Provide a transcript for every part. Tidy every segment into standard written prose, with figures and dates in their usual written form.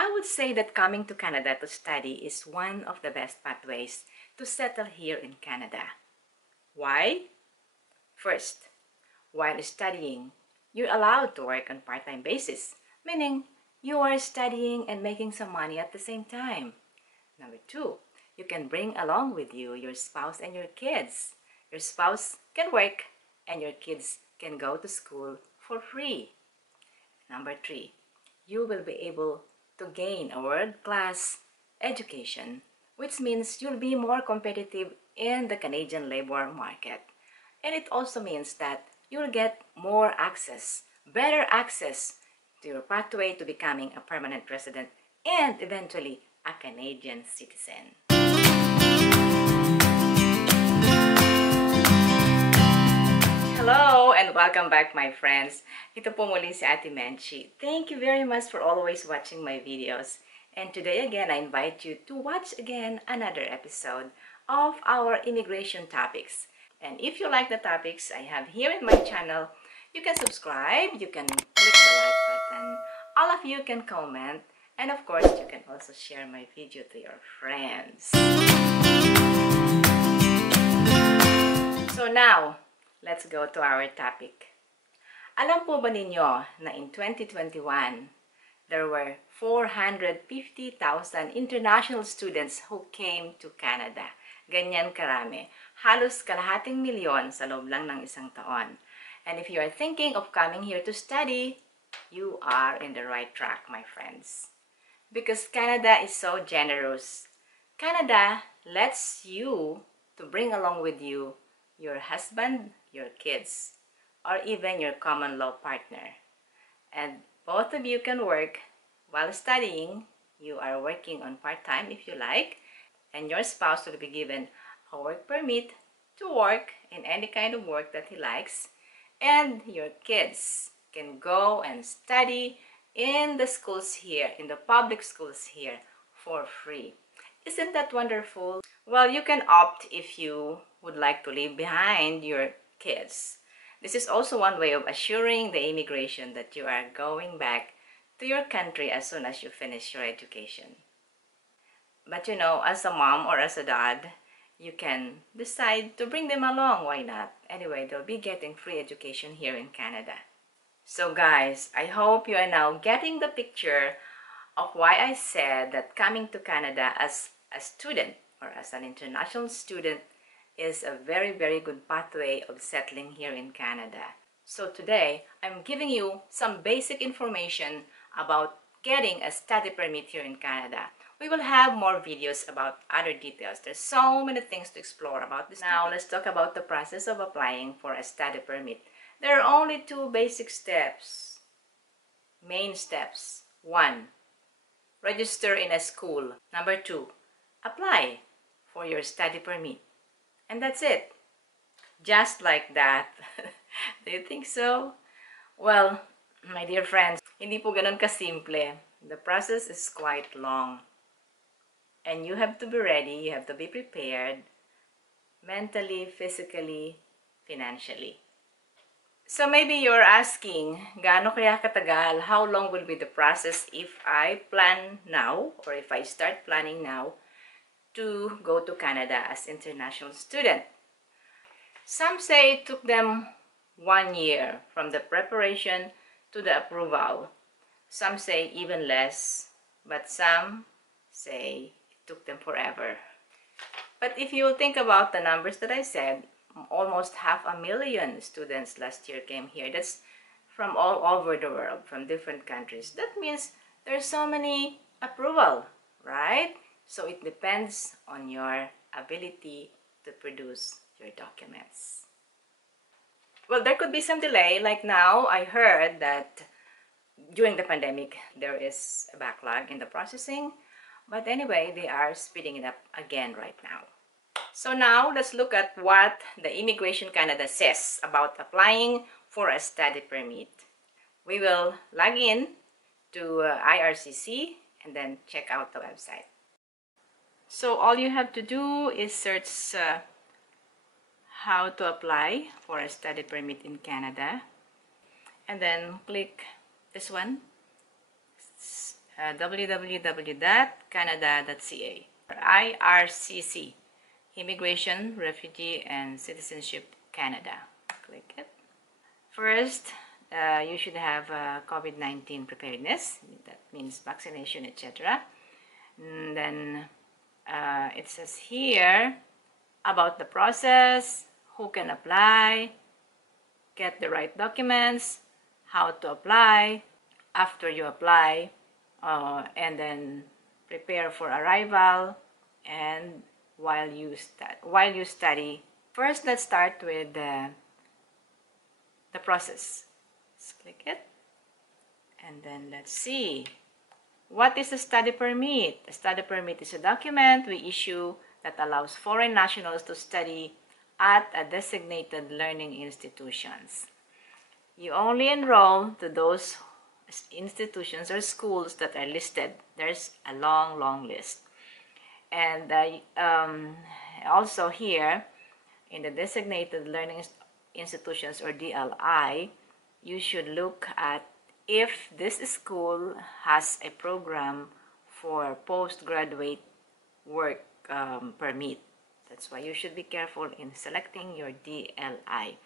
I would say that coming to Canada to study is one of the best pathways to settle here in Canada. Why? First, while studying, you're allowed to work on part-time basis, meaning you are studying and making some money at the same time. Number two, you can bring along with you your spouse and your kids. Your spouse can work and your kids can go to school for free. Number three, you will be able to gain a world-class education, which means you'll be more competitive in the Canadian labor market. And it also means that you'll get more access, better access to your pathway to becoming a permanent resident and eventually a Canadian citizen. Hello and welcome back, my friends. Ito po muli si Ate Menchi. Thank you very much for always watching my videos. And today again, I invite you to watch again another episode of our immigration topics. And if you like the topics I have here in my channel, you can subscribe, you can click the like button, all of you can comment, and of course, you can also share my video to your friends. So now, let's go to our topic. Alam po ba ninyo na in 2021, there were 450,000 international students who came to Canada. Ganyan karami. Halos kalahating milyon sa loob lang ng isang taon. And if you are thinking of coming here to study, you are in the right track, my friends. Because Canada is so generous. Canada lets you to bring along with you your husband, your kids, or even your common law partner. And both of you can work while studying. You are working on part-time if you like, and your spouse will be given a work permit to work in any kind of work that he likes, and your kids can go and study in the schools here, in the public schools here, for free. Isn't that wonderful? Well, you can opt if you would like to leave behind your kids. This is also one way of assuring the immigration that you are going back to your country as soon as you finish your education. But you know, as a mom or as a dad, you can decide to bring them along. Why not? Anyway, they'll be getting free education here in Canada. So guys, I hope you are now getting the picture of why I said that coming to Canada as a student or as an international student is a very, very good pathway of settling here in Canada. So today, I'm giving you some basic information about getting a study permit here in Canada. We will have more videos about other details. There's so many things to explore about this. Now, let's talk about the process of applying for a study permit. There are only two basic steps, main steps. 1, register in a school. Number 2, apply for your study permit. And that's it. Just like that. Do you think so? Well, my dear friends, hindi po ganun kasimple. The process is quite long. And you have to be ready, you have to be prepared, mentally, physically, financially. So maybe you're asking, gaano kaya katagal? How long will be the process if I plan now, or if I start planning now, to go to Canada as international student? Some say it took them 1 year from the preparation to the approval. Some say even less, but some say it took them forever. But if you think about the numbers that I said, almost 500,000 students last year came here. That's from all over the world, from different countries. That means there's so many approval, right? So it depends on your ability to produce your documents. Well, there could be some delay. Like now, I heard that during the pandemic, there is a backlog in the processing. But anyway, they are speeding it up again right now. So now, let's look at what the Immigration Canada says about applying for a study permit. We will log in to IRCC and then check out the website. So all you have to do is search how to apply for a study permit in Canada, and then click this one, www.canada.ca. IRCC, Immigration, Refugee, and Citizenship Canada. Click it. First, you should have COVID-19 preparedness. That means vaccination, etc. And then it says here about the process, who can apply, get the right documents, how to apply, after you apply, and then prepare for arrival, and while you study. First, let's start with the process. Let's click it, and then let's see. What is a study permit? A study permit is a document we issue that allows foreign nationals to study at a designated learning institutions. You only enroll to those institutions or schools that are listed. There's a long list. And also here, in the designated learning institutions or DLI, you should look at if this school has a program for postgraduate work permit. That's why you should be careful in selecting your DLI.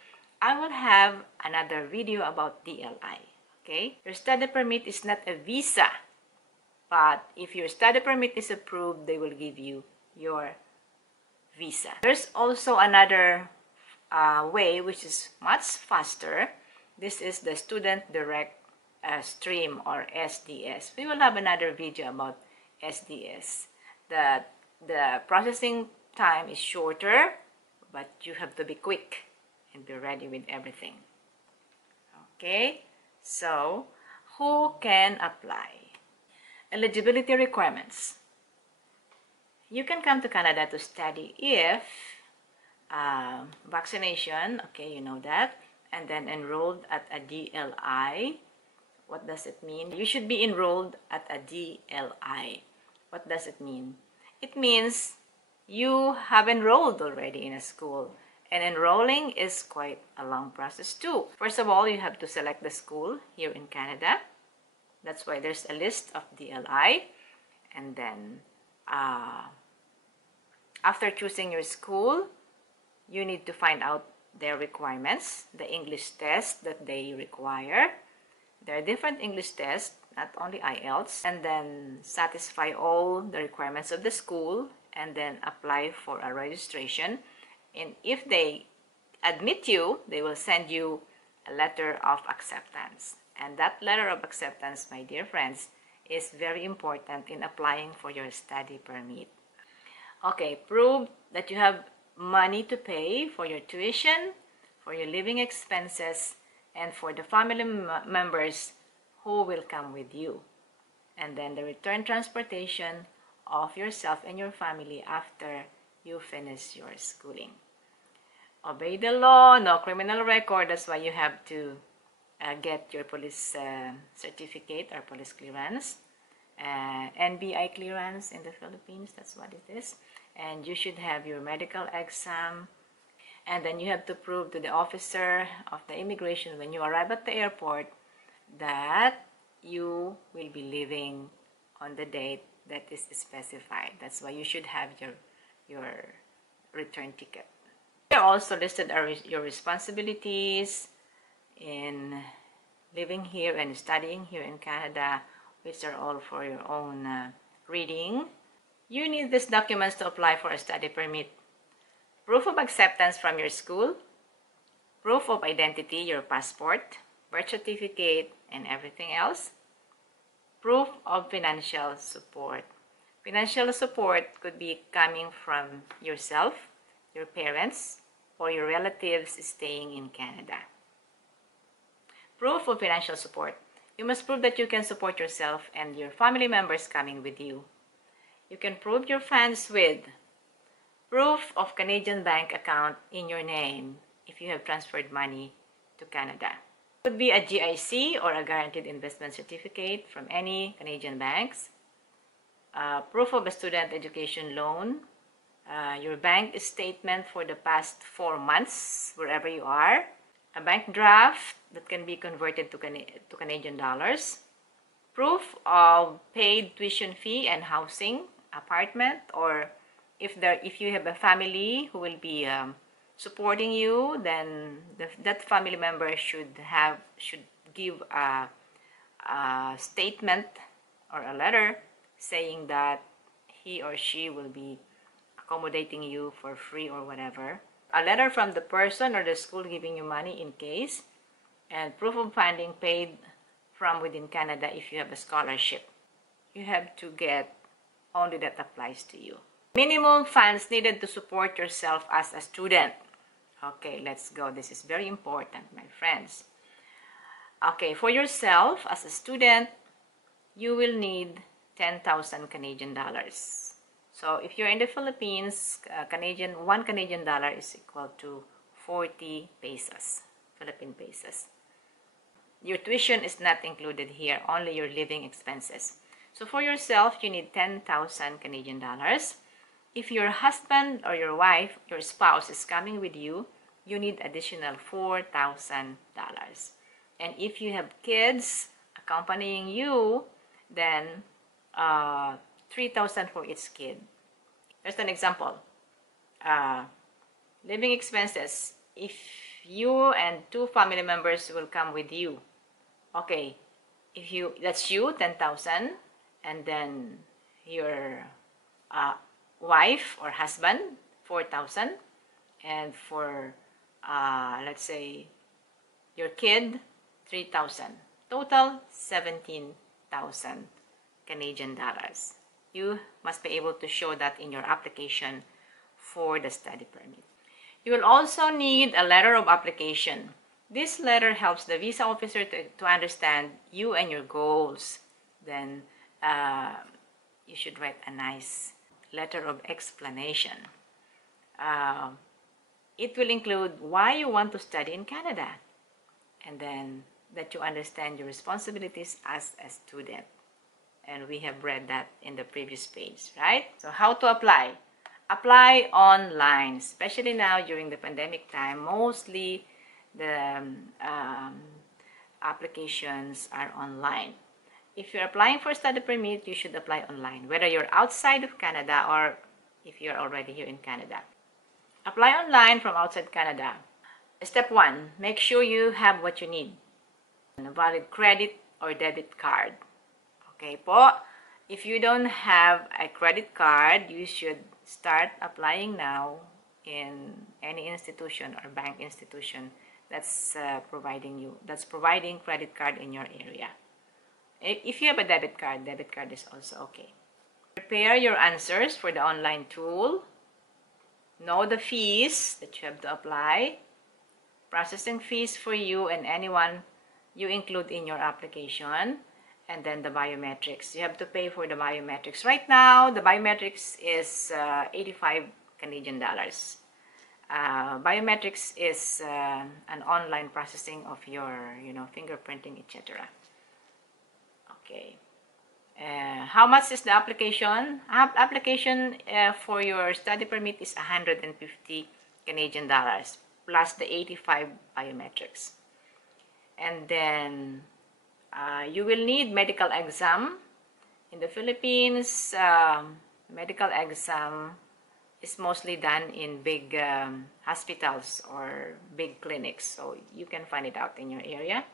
I will have another video about DLI. Okay? Your study permit is not a visa, but if your study permit is approved, they will give you your visa. There's also another way which is much faster. This is the Student Direct Stream or SDS. We will have another video about SDS. The processing time is shorter, but you have to be quick and be ready with everything. Okay, so who can apply? Eligibility requirements. You can come to Canada to study if vaccination, okay, you know that, and then enrolled at a DLI. What does it mean? You should be enrolled at a DLI. What does it mean? It means you have enrolled already in a school, and enrolling is quite a long process too. First of all, you have to select the school here in Canada. That's why there's a list of DLI. And then after choosing your school, you need to find out their requirements, the English test that they require. There are different English tests, not only IELTS, and then satisfy all the requirements of the school, and then apply for a registration. And if they admit you, they will send you a letter of acceptance. And that letter of acceptance, my dear friends, is very important in applying for your study permit. Okay, prove that you have money to pay for your tuition, for your living expenses, and for the family members who will come with you. And then the return transportation of yourself and your family after you finish your schooling. Obey the law, no criminal record. That's why you have to get your police certificate or police clearance. NBI clearance in the Philippines, that's what it is. And you should have your medical exam. And then you have to prove to the officer of the immigration when you arrive at the airport that you will be leaving on the date that is specified. That's why you should have your return ticket. Here also listed are your responsibilities in living here and studying here in Canada, which are all for your own reading. You need these documents to apply for a study permit. Proof of acceptance from your school, proof of identity, your passport, birth certificate, and everything else. Proof of financial support. Financial support could be coming from yourself, your parents, or your relatives staying in Canada. Proof of financial support. You must prove that you can support yourself and your family members coming with you. You can prove your funds with proof of Canadian bank account in your name if you have transferred money to Canada. It could be a GIC or a guaranteed investment certificate from any Canadian banks. Proof of a student education loan. Your bank statement for the past 4 months, wherever you are. A bank draft that can be converted to Canadian dollars. proof of paid tuition fee and housing, apartment, or if you have a family who will be supporting you, then that family member should give a statement or a letter saying that he or she will be accommodating you for free or whatever. A letter from the person or the school giving you money in case, and proof of funding paid from within Canada if you have a scholarship. You have to get only that applies to you. Minimum funds needed to support yourself as a student. Okay, let's go. This is very important, my friends. Okay, for yourself as a student, you will need 10,000 Canadian dollars. So if you're in the Philippines, one Canadian dollar is equal to 40 pesos, Philippine pesos. Your tuition is not included here, only your living expenses. So for yourself, you need 10,000 Canadian dollars. If your husband or your wife, your spouse is coming with you, you need additional $4,000. And if you have kids accompanying you, then 3,000 for each kid. Here's an example. Living expenses. If you and 2 family members will come with you, okay, that's you, 10,000, and then your wife or husband, 4,000, and for let's say your kid, 3,000. Total 17,000 Canadian dollars. You must be able to show that in your application for the study permit. You will also need a letter of application. This letter helps the visa officer to understand you and your goals. Then you should write a nice letter of explanation. It will include why you want to study in Canada, and then that you understand your responsibilities as a student. And we have read that in the previous page, right? So how to apply? Apply online, especially now during the pandemic time. Mostly the applications are online. If you're applying for study permit, you should apply online, whether you're outside of Canada or if you're already here in Canada. Apply online from outside Canada. Step 1, make sure you have what you need. A valid credit or debit card. Okay po, if you don't have a credit card, you should start applying now in any institution or bank institution that's providing credit card in your area. If you have a debit card is also okay. Prepare your answers for the online tool. Know the fees that you have to apply. Processing fees for you and anyone you include in your application. And then the biometrics. You have to pay for the biometrics. Right now, the biometrics is 85 Canadian dollars. Biometrics is an online processing of your, fingerprinting, etc. Okay. How much is the application? Application for your study permit is 150 Canadian dollars plus the 85 biometrics. And then you will need medical exam. In the Philippines, medical exam is mostly done in big hospitals or big clinics, so you can find it out in your area.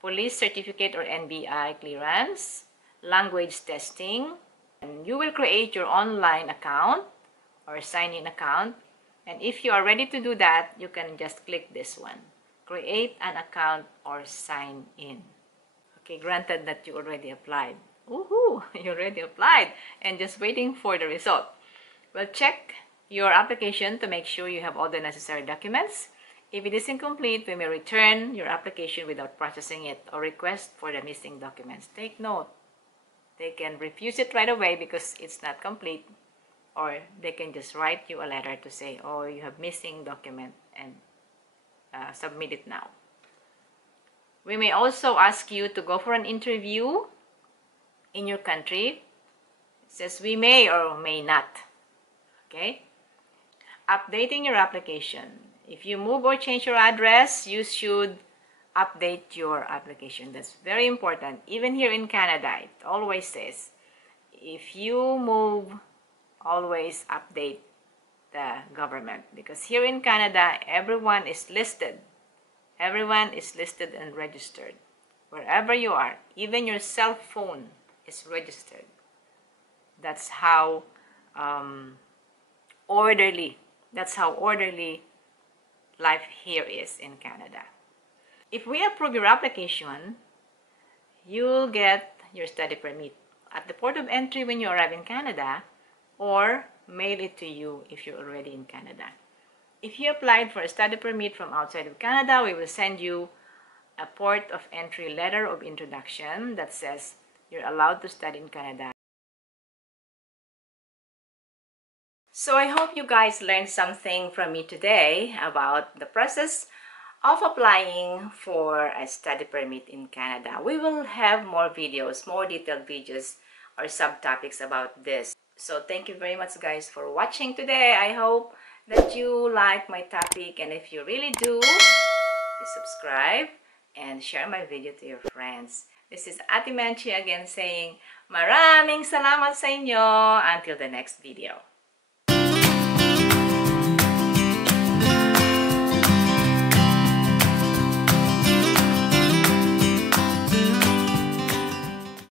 Police certificate or NBI clearance, language testing, and you will create your online account or sign-in account. And if you are ready to do that, you can just click this one, create an account or sign in. Okay, granted that you already applied. Woohoo! You already applied and just waiting for the result. Well, check your application to make sure you have all the necessary documents. If it is incomplete, we may return your application without processing it or request for the missing documents. Take note, they can refuse it right away because it's not complete, or they can just write you a letter to say, oh, you have missing document, and submit it now. We may also ask you to go for an interview in your country. It says we may or may not. Okay? Updating your application. If you move or change your address, you should update your application. That's very important. Even here in Canada, it always says, if you move, always update the government, because here in Canada, everyone is listed. Everyone is listed and registered. Wherever you are, even your cell phone is registered. That's how orderly life here is in Canada. If we approve your application, you'll get your study permit at the port of entry when you arrive in Canada, or mail it to you if you're already in Canada. If you applied for a study permit from outside of Canada, we will send you a port of entry letter of introduction that says you're allowed to study in Canada. So I hope you guys learned something from me today about the process of applying for a study permit in Canada. We will have more videos, more detailed videos or subtopics about this. So thank you very much guys for watching today. I hope that you like my topic, and if you really do, please subscribe and share my video to your friends. This is Ate Menchi again saying maraming salamat sa inyo. Until the next video.